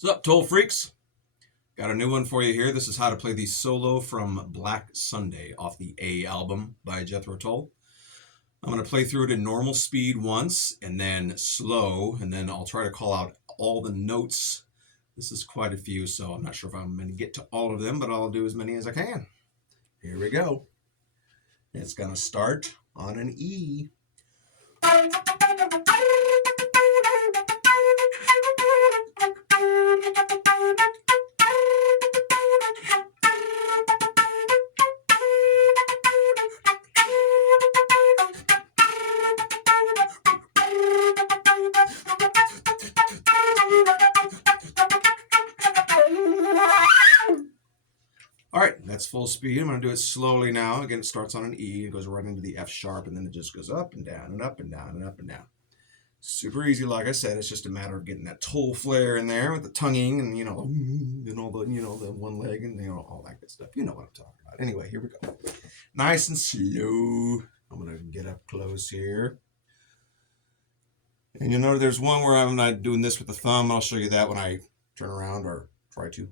What's up, Toll Freaks? Got a new one for you here. This is how to play the solo from Black Sunday off the A album by Jethro Tull. I'm going to play through it in normal speed once and then slow, and then I'll try to call out all the notes. This is quite a few, so I'm not sure if I'm going to get to all of them, but I'll do as many as I can. Here we go. It's going to start on an E. All right, that's full speed. I'm going to do it slowly now. Again, it starts on an E. It goes right into the F sharp, and then it just goes up and down and up and down and up and down. Super easy, like I said. It's just a matter of getting that Toll flair in there with the tonguing and, and all the, the one leg and, all that good stuff. You know what I'm talking about. Anyway, here we go. Nice and slow. I'm going to get up close here. And there's one where I'm not doing this with the thumb. I'll show you that when I turn around or try to.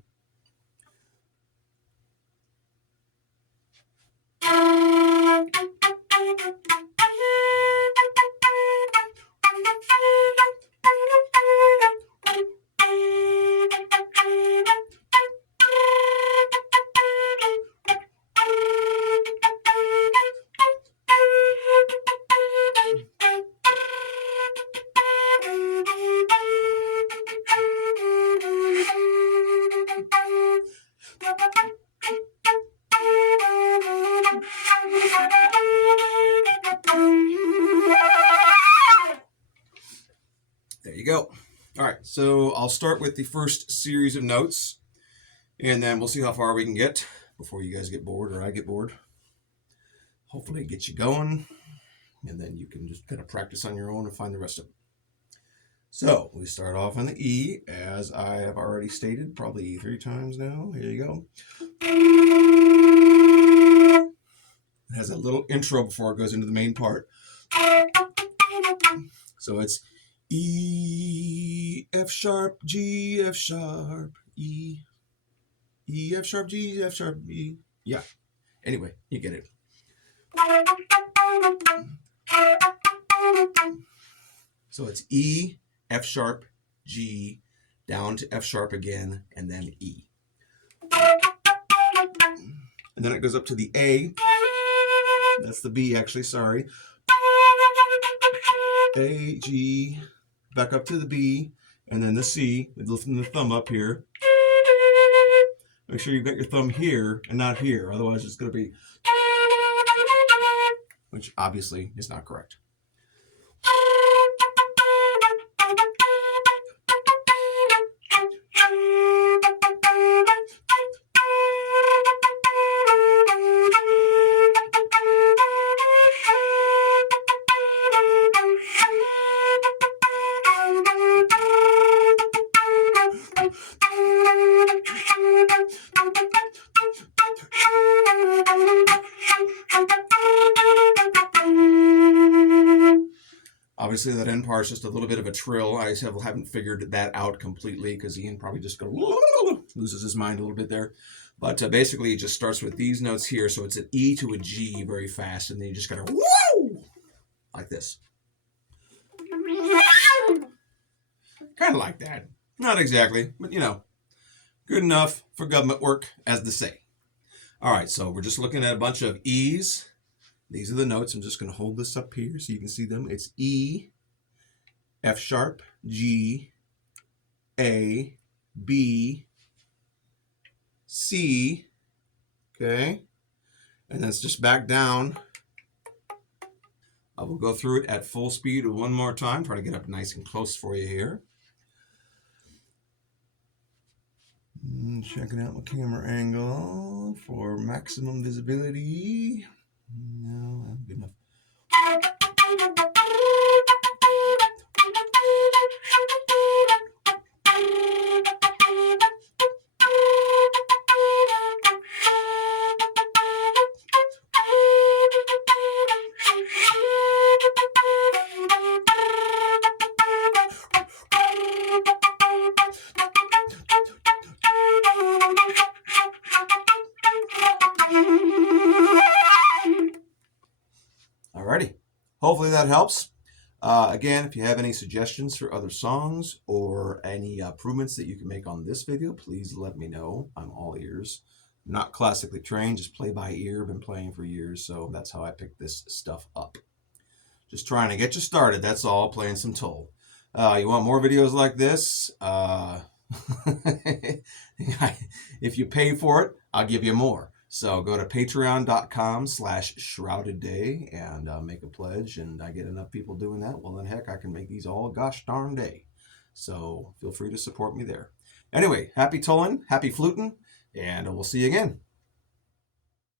There you go. All right, so I'll start with the first series of notes, and then we'll see how far we can get before you guys get bored or I get bored. Hopefully it gets you going, and then you can just kind of practice on your own and find the rest of it. So we start off on the E, as I have already stated, probably 3 times now. Here you go. It has a little intro before it goes into the main part. So it's E, F sharp, G, F sharp, E, E, F sharp, G, F sharp, E. Yeah. Anyway, you get it. So it's E, F sharp, G, down to F sharp again, and then E. And then it goes up to the A. That's the B, actually, sorry. A, G, back up to the B, and then the C, lifting the thumb up here. Make sure you've got your thumb here and not here, otherwise it's going to be, which obviously is not correct. Obviously, that end part is just a little bit of a trill. I haven't figured that out completely because Ian probably just loses his mind a little bit there. But basically, it just starts with these notes here. So it's an E to a G very fast. And then you just got to woo! Like this. Kind of like that. Not exactly, but good enough for government work, as they say. All right, so we're just looking at a bunch of E's. These are the notes. I'm just going to hold this up here so you can see them. It's E, F sharp, G, A, B, C, okay? And then it's just back down. I will go through it at full speed one more time. Try to get up nice and close for you here. Checking out my camera angle for maximum visibility. No, good enough. hopefully that helps. Again, if you have any suggestions for other songs or any improvements that you can make on this video, please let me know. I'm all ears. Not classically trained, just play by ear. Been playing for years, so that's how I pick this stuff up. Just trying to get you started, that's all, playing some Tull. You want more videos like this? If you pay for it, I'll give you more. So go to patreon.com/shroudedday and make a pledge, and I get enough people doing that, well then heck, I can make these all gosh darn day. So feel free to support me there. Anyway, happy tulling, happy fluting, and we'll see you again.